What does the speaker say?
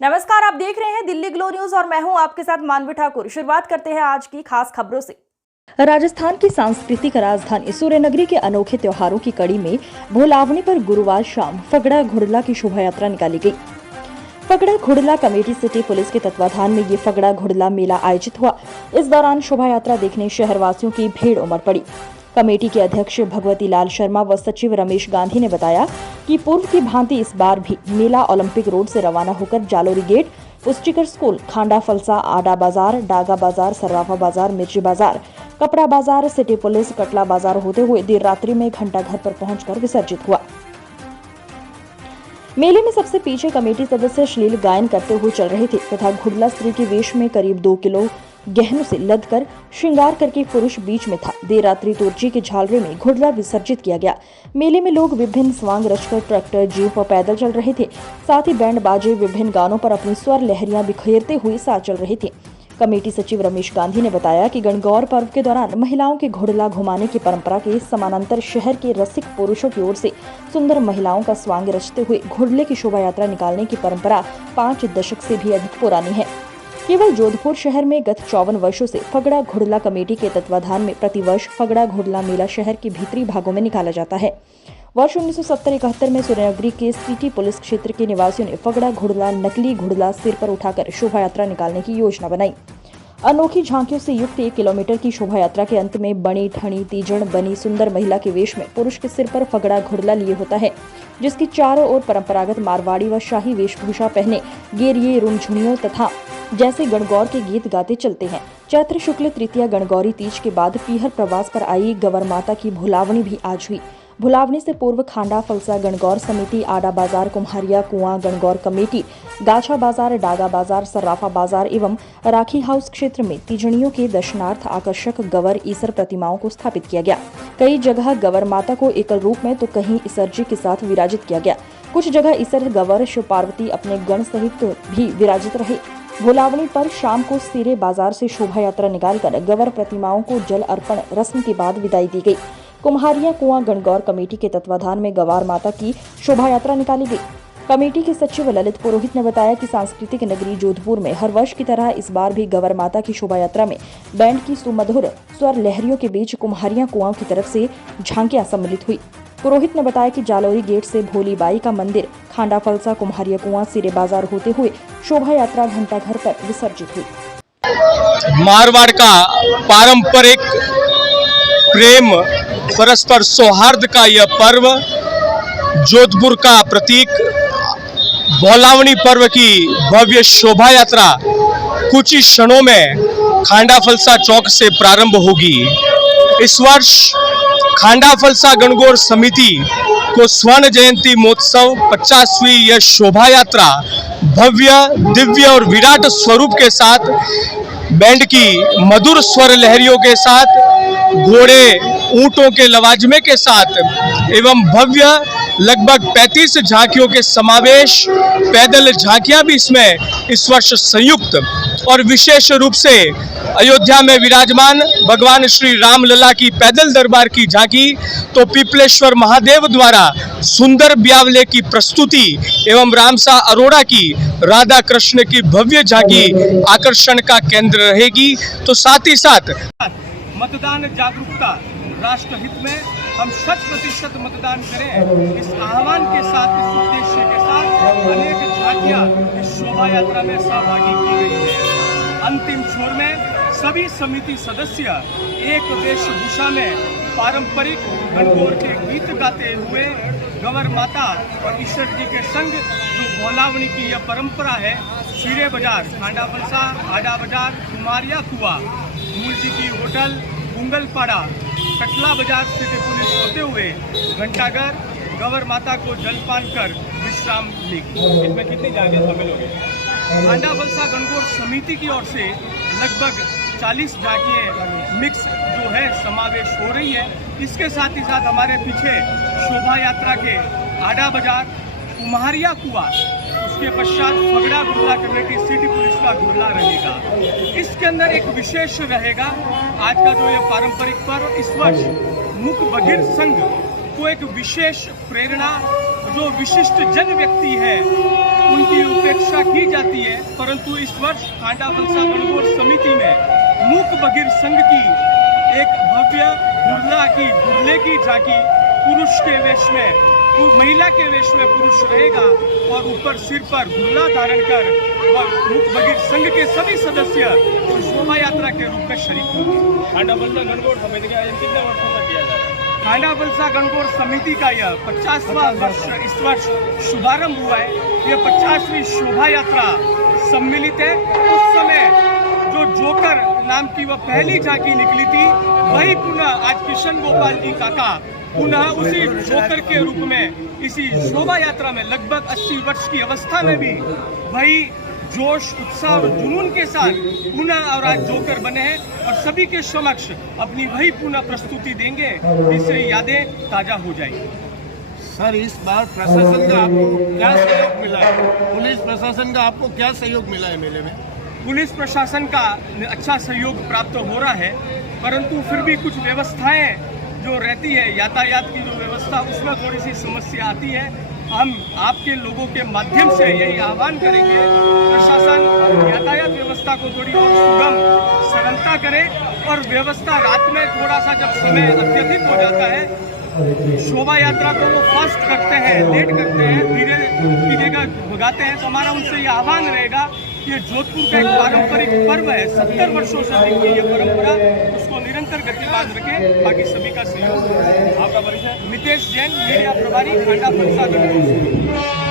नमस्कार, आप देख रहे हैं दिल्ली ग्लो न्यूज और मैं हूं आपके साथ मानवी ठाकुर। शुरुआत करते हैं आज की खास खबरों से। राजस्थान की सांस्कृतिक राजधानी सूर्यनगरी के अनोखे त्योहारों की कड़ी में भोलावनी पर गुरुवार शाम फगड़ा घुड़ला की शोभा यात्रा निकाली गई। फगड़ा घुड़ला कमेटी सिटी पुलिस के तत्वाधान में ये फगड़ा घुड़ला मेला आयोजित हुआ। इस दौरान शोभा यात्रा देखने शहरवासियों की भीड़ उमड़ पड़ी। कमेटी के अध्यक्ष भगवती लाल शर्मा व सचिव रमेश गांधी ने बताया कि पूर्व की भांति इस बार भी मेला ओलंपिक रोड से रवाना होकर जालोरी गेट, पुस्टिकर स्कूल, खांडा फलसा, आडा बाजार, डागा बाजार, सर्राफा बाजार, मिर्ची बाजार, कपड़ा बाजार, सिटी पुलिस, कटला बाजार होते हुए देर रात्रि में घंटाघर पर पहुंचकर विसर्जित हुआ। मेले में सबसे पीछे कमेटी सदस्य अश्लील गायन करते हुए चल रहे थे तथा घुड़ला स्त्री के वेश में करीब 2 किलो गहनों से लद कर श्रृंगार करके पुरुष बीच में था। देर रात्रि तोरची के झालरे में घुड़ला विसर्जित किया गया। मेले में लोग विभिन्न स्वांग रचकर ट्रैक्टर, जीप और पैदल चल रहे थे। साथ ही बैंड बाजे विभिन्न गानों पर अपनी स्वर लहरियां बिखेरते हुए साथ चल रहे थे। कमेटी सचिव रमेश गांधी ने बताया कि गणगौर पर्व के दौरान महिलाओं के घुड़ला घुमाने की परंपरा के समानांतर शहर के रसिक पुरुषों की ओर से सुंदर महिलाओं का स्वांग रचते हुए घुड़ले की शोभा यात्रा निकालने की परंपरा 5 दशक से भी अधिक पुरानी है। केवल जोधपुर शहर में गत 54 वर्षों से फगड़ा घुड़ला कमेटी के तत्वाधान में प्रतिवर्ष फगड़ा घुड़ला मेला शहर के भीतरी भागों में निकाला जाता है। वर्ष 1970-71 में सूर्यनगरी के सिटी पुलिस क्षेत्र के निवासियों ने फगड़ा घुड़ला नकली घुड़ला सिर पर उठाकर शोभा यात्रा निकालने की योजना बनाई। अनोखी झांकियों से युक्त 1 किलोमीटर की शोभा यात्रा के अंत में बनी ठणी तीजड़ बनी सुंदर महिला के वेश में पुरुष के सिर पर फगड़ा घुड़ला लिए होता है, जिसकी चारों ओर परंपरागत मारवाड़ी व शाही वेशभूषा पहने गेरिये, रुनझुनियों तथा जैसे गणगौर के गीत गाते चलते हैं। चैत्र शुक्ल तृतीया गणगौरी तीज के बाद पीहर प्रवास पर आई गवर माता की भुलावनी भी आज हुई। भुलावनी से पूर्व खांडा फलसा गणगौर समिति, आडा बाजार, कुम्हारिया कुआं गणगौर कमेटी, गाछा बाजार, डागा बाजार, सर्राफा बाजार एवं राखी हाउस क्षेत्र में तीजड़ियों के दर्शनार्थ आकर्षक गवर ईसर प्रतिमाओं को स्थापित किया गया। कई जगह गवर माता को एकल रूप में तो कहीं ईसरजी के साथ विराजित किया गया। कुछ जगह ईसर गवर शिव पार्वती अपने गण सहित भी विराजित रहे। भोलावनी पर शाम को सिरे बाजार से शोभा यात्रा निकालकर गवर प्रतिमाओं को जल अर्पण रस्म के बाद विदाई दी गई। कुम्हारिया कुआं गणगौर कमेटी के तत्वाधान में गवार माता की शोभा यात्रा निकाली गई। कमेटी के सचिव ललित पुरोहित ने बताया कि सांस्कृतिक नगरी जोधपुर में हर वर्ष की तरह इस बार भी गवर माता की शोभा यात्रा में बैंड की सुमधुर स्वर लहरियों के बीच कुम्हारिया कुआं की तरफ से झांकियां सम्मिलित हुई। पुरोहित ने बताया कि जालोरी गेट से भोली बाई का मंदिर, खांडा फलसा, कुम्हारिया कुआं, सिरे बाजार होते हुए शोभा यात्रा घंटाघर पर विसर्जित हुई। मारवाड़ का पारंपरिक प्रेम, परस्पर सौहार्द का यह पर्व, जोधपुर का प्रतीक भोलावनी पर्व की भव्य शोभा यात्रा कुछ ही क्षणों में खांडा फलसा चौक से प्रारंभ होगी। इस वर्ष खांडा फलसा गणगौर समिति को स्वर्ण जयंती महोत्सव 50वीं यह शोभा यात्रा भव्य, दिव्य और विराट स्वरूप के साथ, बैंड की मधुर स्वर लहरियों के साथ, घोड़े ऊंटों के लवाजमे के साथ एवं भव्य लगभग 35 झांकियों के समावेश, पैदल झांकियां भी इसमें इस वर्ष संयुक्त और विशेष रूप से अयोध्या में विराजमान भगवान श्री राम लला की पैदल दरबार की झांकी, तो पीपलेश्वर महादेव द्वारा सुंदर ब्यावले की प्रस्तुति एवं रामसा अरोड़ा की राधा कृष्ण की भव्य झांकी आकर्षण का केंद्र रहेगी। तो साथ ही साथ मतदान जागरूकता, राष्ट्र हित में हम 100% मतदान करें, इस आह्वान के साथ, इस उद्देश्य के साथ अनेक झांकियां इस शोभा यात्रा में सहभागी की गई है। अंतिम छोर में सभी समिति सदस्य एक वेशभूषा में पारंपरिक गणगौर के गीत गाते हुए गवर माता और ईश्वर जी के संग जो भोलावनी की यह परंपरा है, सिरे बाजार, खांडा फलसा, आडा बाजार, कुमारिया कुआ, मूल जी की होटल, उंगलपाड़ा, कटला बाजार से पुलिस होते हुए घंटाघर गवर माता को जलपान कर विश्राम ली। इसमें कितनी जागें शामिल हो गई? खांडा फलसा गणगौर समिति की ओर से लगभग 40 झांकियाँ मिक्स जो है समावेश हो रही है। इसके साथ ही साथ हमारे पीछे शोभा यात्रा के आडा बाजार, कुम्हारिया कुआ, उसके पश्चात फगड़ा घुड़ला कमेटी सिटी पुलिस का घुड़ला रहेगा। इसके अंदर एक विशेष रहेगा आज का जो ये पारंपरिक पर्व, इस वर्ष मुख बधिर संघ को एक विशेष प्रेरणा, जो विशिष्ट जन व्यक्ति है उनकी अपेक्षा की जाती है, परंतु इस वर्ष खांडा वलसा गणगौर समिति में मूक बधिर संघ की एक भव्य गुरले की झांकी पुरुष के वेश में, महिला के वेश में पुरुष रहेगा और ऊपर सिर पर गुरला धारण कर और मूक बधिर संघ के सभी सदस्य शोभा यात्रा के रूप में शरीक होंगे। खांडा वलसा गणगौर समिति का आयोजन कितने वर्षों तक किया जा रहा है? खांडा वलसा गणगौर समिति का यह 50वां वर्ष इस वर्ष शुभारंभ हुआ है। यह 50वीं शोभा यात्रा सम्मिलित है। उस समय जो जोकर नाम की वह पहली झांकी निकली थी, वही पुनः आज किशन गोपाल जी काका पुनः उसी जोकर के रूप में इसी शोभा यात्रा में लगभग 80 वर्ष की अवस्था में भी वही जोश, उत्साह और जुनून के साथ पुनः और आज जोकर बने हैं और सभी के समक्ष अपनी वही पुनः प्रस्तुति देंगे, जिससे यादें ताजा हो जाएंगी। सर, इस बार प्रशासन का आपको क्या सहयोग मिला है? पुलिस प्रशासन का आपको क्या सहयोग मिला है मेले में? पुलिस प्रशासन का अच्छा सहयोग प्राप्त हो रहा है, परंतु फिर भी कुछ व्यवस्थाएं जो रहती है, यातायात की जो व्यवस्था, उसमें थोड़ी सी समस्या आती है। हम आपके लोगों के माध्यम से यही आह्वान करेंगे, प्रशासन यातायात व्यवस्था को थोड़ी और सुगम सरलता करे और व्यवस्था रात में थोड़ा सा जब समय अत्यधिक हो जाता है, शोभा यात्रा को वो फास्ट करते हैं, लेट करते हैं, धीरे धीरे भगाते हैं, तो हमारा उनसे ये आह्वान रहेगा कि ये जोधपुर का एक पारंपरिक पर्व है, 70 वर्षों से अधिक की ये परंपरा, उसको निरंतर गतिमान रखें। बाकी सभी का सहयोग। आपका परिचय? मितेश जैन, मीडिया प्रभारी, खांडा वलसा गणगौर।